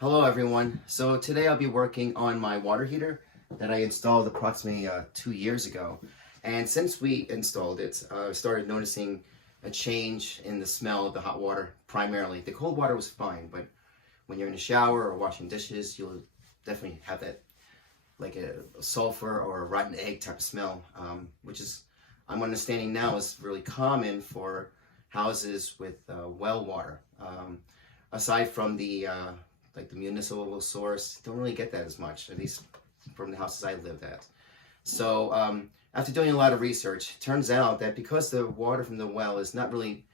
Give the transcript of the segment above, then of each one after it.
Hello everyone. So today I'll be working on my water heater that I installed approximately 2 years ago. And since we installed it, I started noticing a change in the smell of the hot water primarily. The cold water was fine, but when you're in the shower or washing dishes, you'll definitely have that like a sulfur or a rotten egg type of smell, which is, I'm understanding now, is really common for houses with well water. Aside from the like the municipal source, don't really get that as much, at least from the houses I lived at. So after doing a lot of research, it turns out that because the water from the well is not really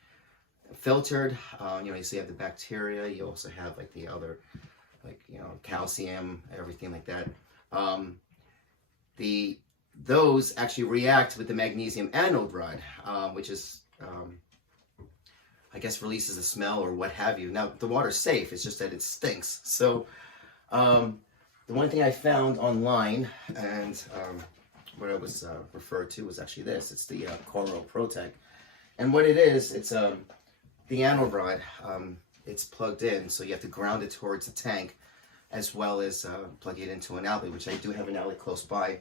filtered, you see you have the bacteria, you also have like the other, like, calcium, everything like that. Those actually react with the magnesium anode rod, which is, I guess, releases a smell or what have you. Now, the water's safe, it's just that it stinks. So, the one thing I found online, and what I was referred to was actually this. It's the Corro Protec. And what it is, it's the anode rod. It's plugged in, so you have to ground it towards the tank, as well as plug it into an outlet, which I do have an outlet close by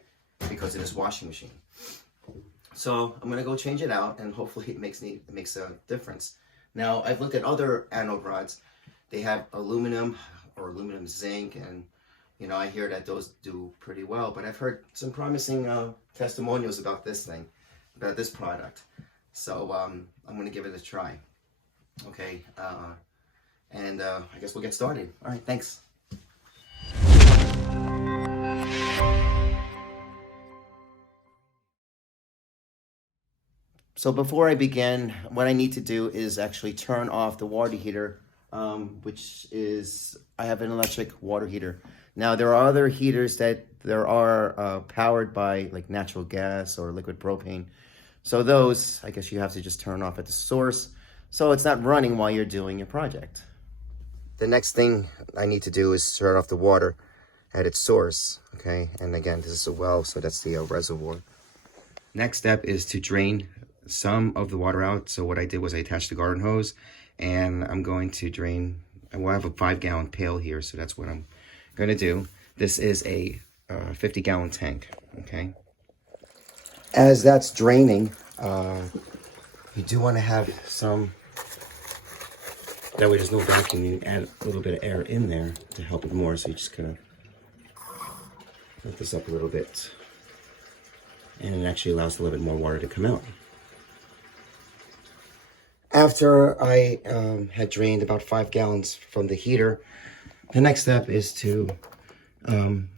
because of this washing machine. So I'm going to go change it out, and hopefully it makes a difference. Now, I've looked at other anode rods. They have aluminum or aluminum zinc, and I hear that those do pretty well, but I've heard some promising testimonials about this product. So I'm going to give it a try. Okay, and I guess we'll get started. All right, thanks. So before I begin, what I need to do is actually turn off the water heater, which is, I have an electric water heater. Now, there are other heaters that are powered by like natural gas or liquid propane. So those, I guess you have to just turn off at the source, so it's not running while you're doing your project. The next thing I need to do is turn off the water at its source, okay? And again, this is a well, so that's the reservoir. Next step is to drain some of the water out. So what I did was I attached the garden hose, and I'm going to drain, and we'll have a 5-gallon pail here, so that's what I'm going to do. This is a 50-gallon tank, okay? As that's draining, you do want to have some, that way there's no vacuum, you add a little bit of air in there to help it more, so you just kind of lift this up a little bit, and it actually allows a little bit more water to come out. After I had drained about 5 gallons from the heater, the next step is to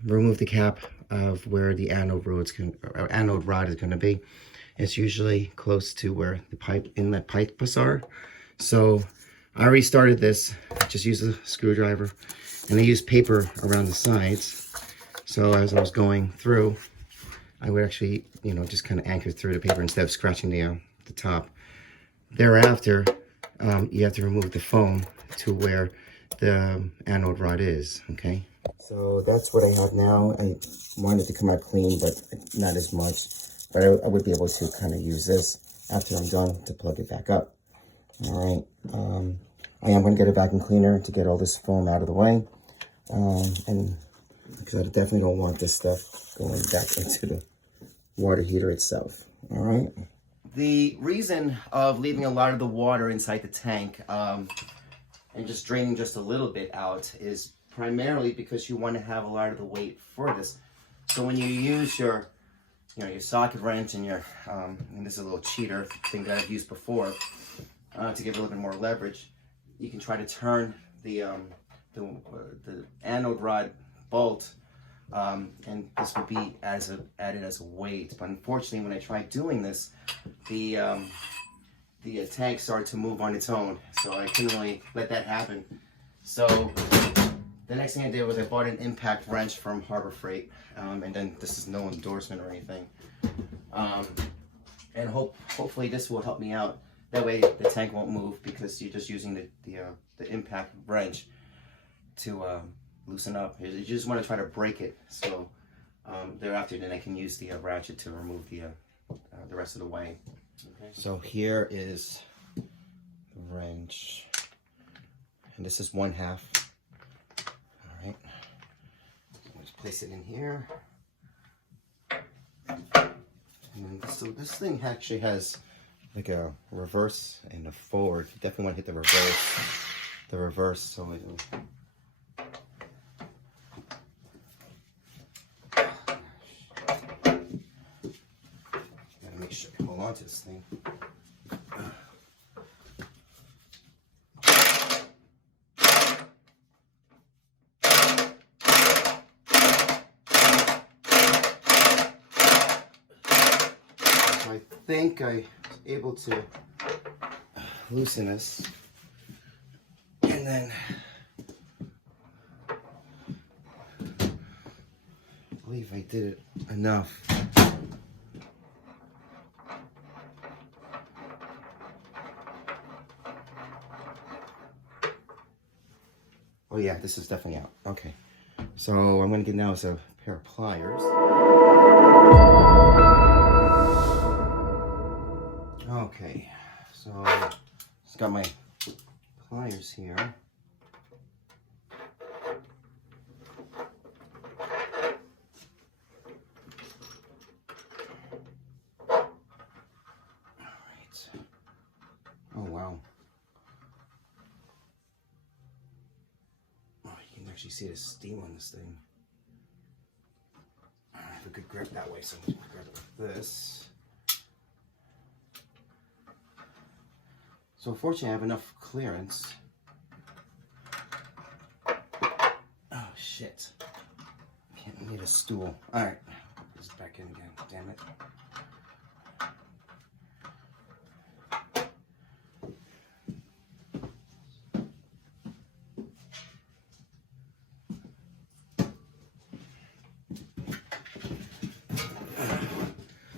remove the cap of where the anode rod is going to be. It's usually close to where the inlet pipes are. So I already started this. Just use a screwdriver, and I used paper around the sides. So as I was going through, I would actually, just kind of anchor through the paper instead of scratching the top. Thereafter, you have to remove the foam to where the anode rod is, okay? So that's what I have now. I wanted to come out clean, but not as much. But I would be able to kind of use this after I'm done to plug it back up. All right. I am going to get a vacuum cleaner to get all this foam out of the way. And because I definitely don't want this stuff going back into the water heater itself. All right. The reason of leaving a lot of the water inside the tank and just draining just a little bit out is primarily because you want to have a lot of the weight for this. So when you use your socket wrench and and this is a little cheater thing that I've used before to give a little bit more leverage, you can try to turn the anode rod bolt, and this would be added as a weight. But unfortunately, when I tried doing this, the tank started to move on its own, so I couldn't really let that happen. So the next thing I did was I bought an impact wrench from Harbor Freight, and then this is no endorsement or anything, and hopefully this will help me out. That way the tank won't move, because you're just using the impact wrench to loosen up. You just want to try to break it, so thereafter then I can use the ratchet to remove the rest of the way. Okay. So here is the wrench, and this is 1/2. place it in here. And so this thing actually has like a reverse and a forward. You definitely want to hit the reverse so it'll... Gotta make sure I hold on to this thing. I think I was able to loosen this, and then I believe I did it enough. Oh yeah, this is definitely out. Okay, so I'm going to get now is a pair of pliers. Okay, so just got my pliers here. Alright. Oh wow. Oh, you can actually see the steam on this thing. I have a good grip that way, so I'm going to grab it like this. So fortunately I have enough clearance. Oh shit. Can't need a stool. Alright. Put this back in again. Damn it.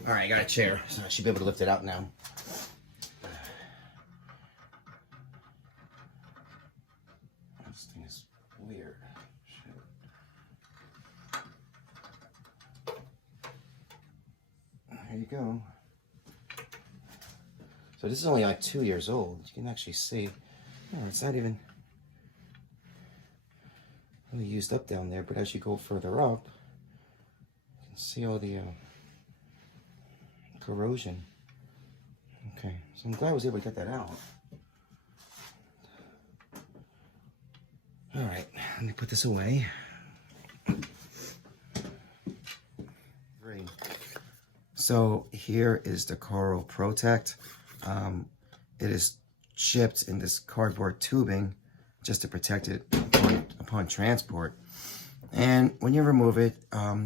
Alright, I got a chair, so I should be able to lift it out now. This thing is weird. Shit. There you go. So this is only like 2 years old. You can actually see, oh, it's not even really used up down there, but as you go further up, you can see all the corrosion. Okay, so I'm glad I was able to get that out. All right, let me put this away. Great. So here is the Corro Protec. It is shipped in this cardboard tubing just to protect it upon transport. And when you remove it,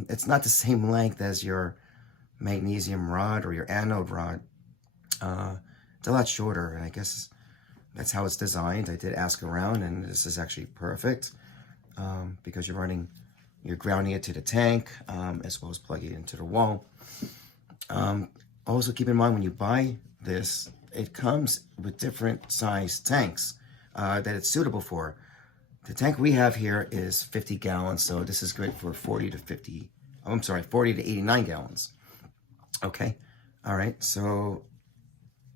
it's not the same length as your magnesium rod or your anode rod. It's a lot shorter, and I guess that's how it's designed. I did ask around, and this is actually perfect because you're grounding it to the tank as well as plugging it into the wall. Also keep in mind when you buy this, it comes with different size tanks that it's suitable for. The tank we have here is 50 gallons, so this is good for 40 to 89 gallons. Okay, all right, so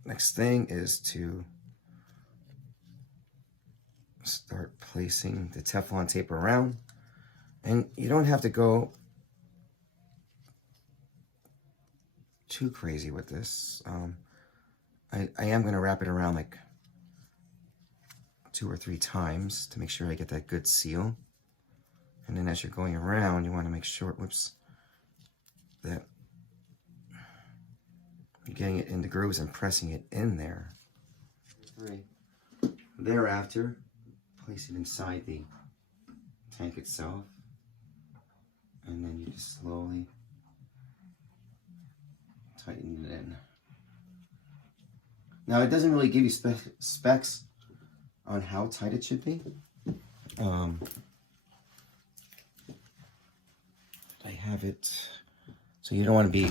next thing is to start placing the Teflon tape around. And you don't have to go too crazy with this. I am going to wrap it around like 2 or 3 times to make sure I get that good seal. And then as you're going around, you want to make sure, that you're getting it in the grooves and pressing it in there. 3. Thereafter, place it inside the tank itself. And then you just slowly tighten it in. Now, it doesn't really give you specs on how tight it should be. I have it, so you don't want to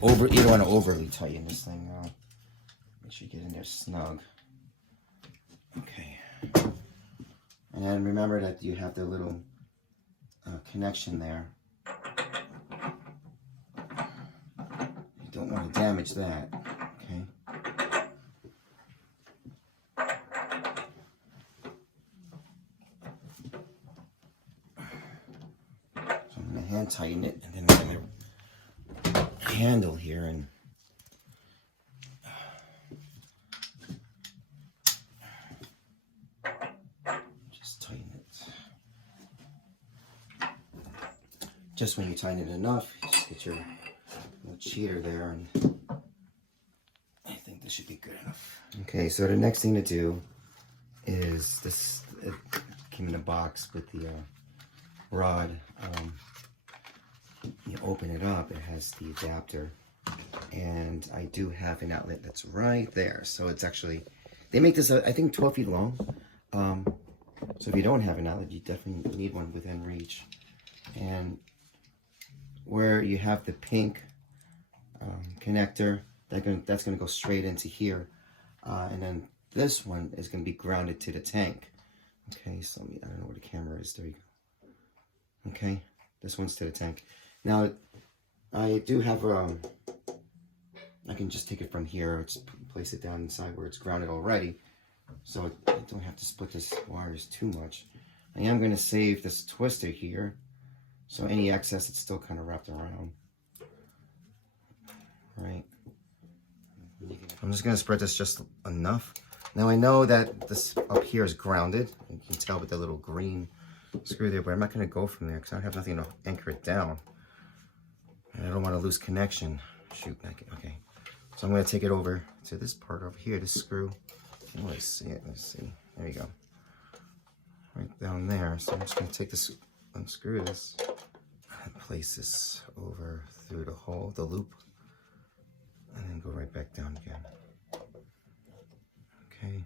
overly tighten this thing. Make sure you get in there snug. Okay. And then remember that you have the little connection there. You don't want to damage that. Okay. So I'm going to hand tighten it, and then I'm gonna handle here and just tighten it. Just when you tighten it enough, you just get your little cheater there, and I think this should be good enough. Okay, so the next thing to do is this. It came in a box with the rod. You open it up, it has the adapter, and I do have an outlet that's right there. So it's actually, they make this I think 12 feet long. So if you don't have an outlet, you definitely need one within reach. And where you have the pink connector, that's gonna go straight into here, and then this one is gonna be grounded to the tank. Okay, so I don't know where the camera is. There you go. Okay, this one's to the tank. Now, I do have, I can just take it from here, just place it down inside where it's grounded already, so I don't have to split this wires too much. I am going to save this twister here, so any excess, it's still kind of wrapped around. Right. I'm just going to spread this just enough. Now I know that this up here is grounded. You can tell with the little green screw there, but I'm not going to go from there because I don't have nothing to anchor it down. And I don't want to lose connection. Shoot, okay. So I'm going to take it over to this part over here, this screw. You can really see it. Let's see. There you go. Right down there. So I'm just going to take this, unscrew this, and place this over through the hole, the loop, and then go right back down again. Okay.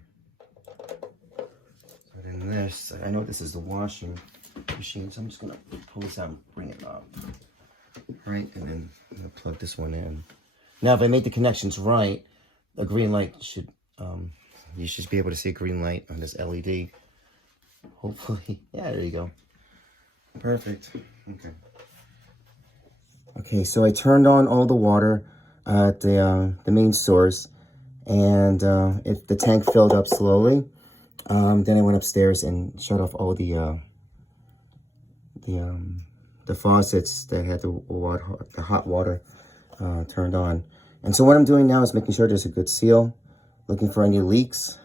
So then this, I know this is the washing machine, so I'm just going to pull this out and bring it up. Right, and then I'm going to plug this one in. Now, if I make the connections right, a green light should, you should be able to see a green light on this LED. Hopefully. Yeah, there you go. Perfect. Okay. Okay, so I turned on all the water at the main source, and the tank filled up slowly. Then I went upstairs and shut off all the faucets that had the hot water turned on. And so what I'm doing now is making sure there's a good seal, looking for any leaks.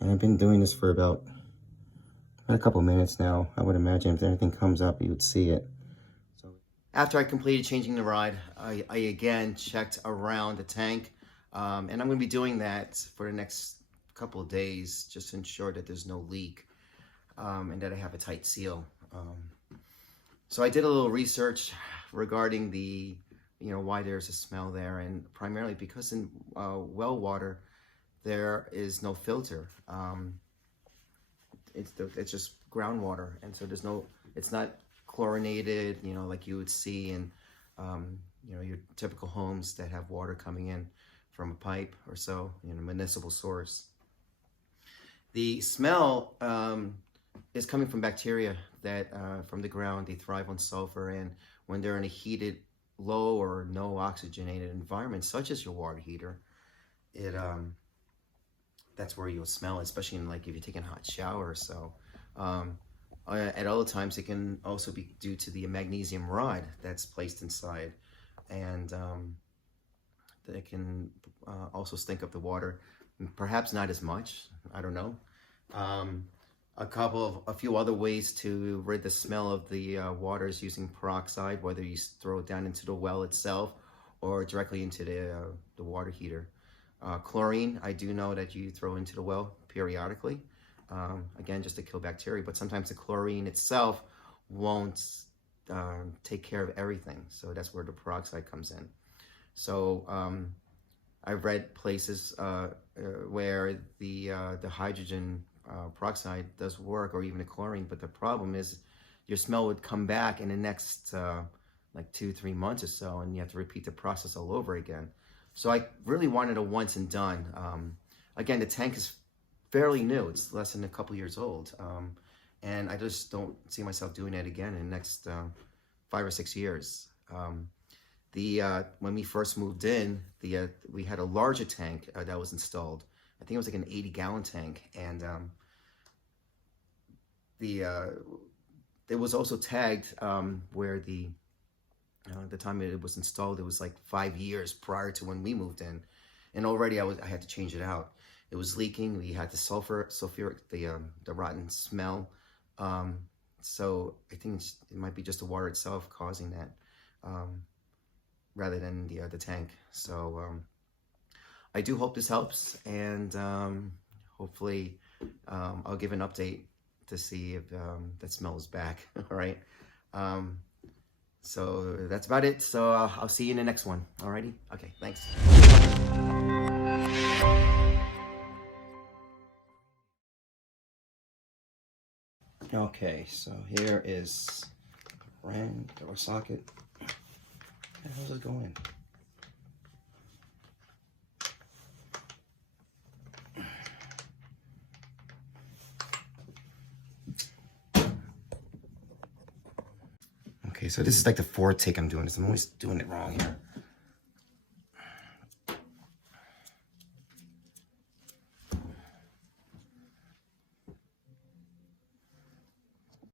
And I've been doing this for about a couple minutes now. I would imagine if anything comes up, you would see it. So after I completed changing the rod, I again checked around the tank. And I'm going to be doing that for the next couple of days, just to ensure that there's no leak and that I have a tight seal. So I did a little research regarding why there's a smell there, and primarily because in well water there is no filter. It's just groundwater, and so it's not chlorinated, like you would see in your typical homes that have water coming in from a pipe or so, municipal source. The smell is coming from bacteria that from the ground. They thrive on sulfur, and when they're in a heated, low or no oxygenated environment, such as your water heater, that's where you'll smell it, especially in, like, if you're taking a hot shower or so. At other times, it can also be due to the magnesium rod that's placed inside, and that can also stink up the water. Perhaps not as much, I don't know. A few other ways to rid the smell of the water is using peroxide, whether you throw it down into the well itself or directly into the water heater. Chlorine, I do know that you throw into the well periodically, again, just to kill bacteria, but sometimes the chlorine itself won't take care of everything, so that's where the peroxide comes in. So I've read places where the hydrogen peroxide does work, or even the chlorine, but the problem is your smell would come back in the next like 2-3 months or so, and you have to repeat the process all over again. So I really wanted a once and done. Again, the tank is fairly new. It's less than a couple years old. And I just don't see myself doing it again in the next 5 or 6 years. When we first moved in, we had a larger tank that was installed. I think it was like an 80-gallon tank, and It was also tagged where the time it was installed, it was like 5 years prior to when we moved in, and already I had to change it out. It was leaking. We had the sulfuric, the rotten smell. So I think it might be just the water itself causing that, rather than the tank. So I do hope this helps, and hopefully I'll give an update to see if that smell is back. All right. So that's about it. So I'll see you in the next one. Alrighty? Okay, thanks. Okay, so here is ran or socket. Where the hell is it going? Okay, so this is like the fourth take I'm doing this. I'm always doing it wrong here.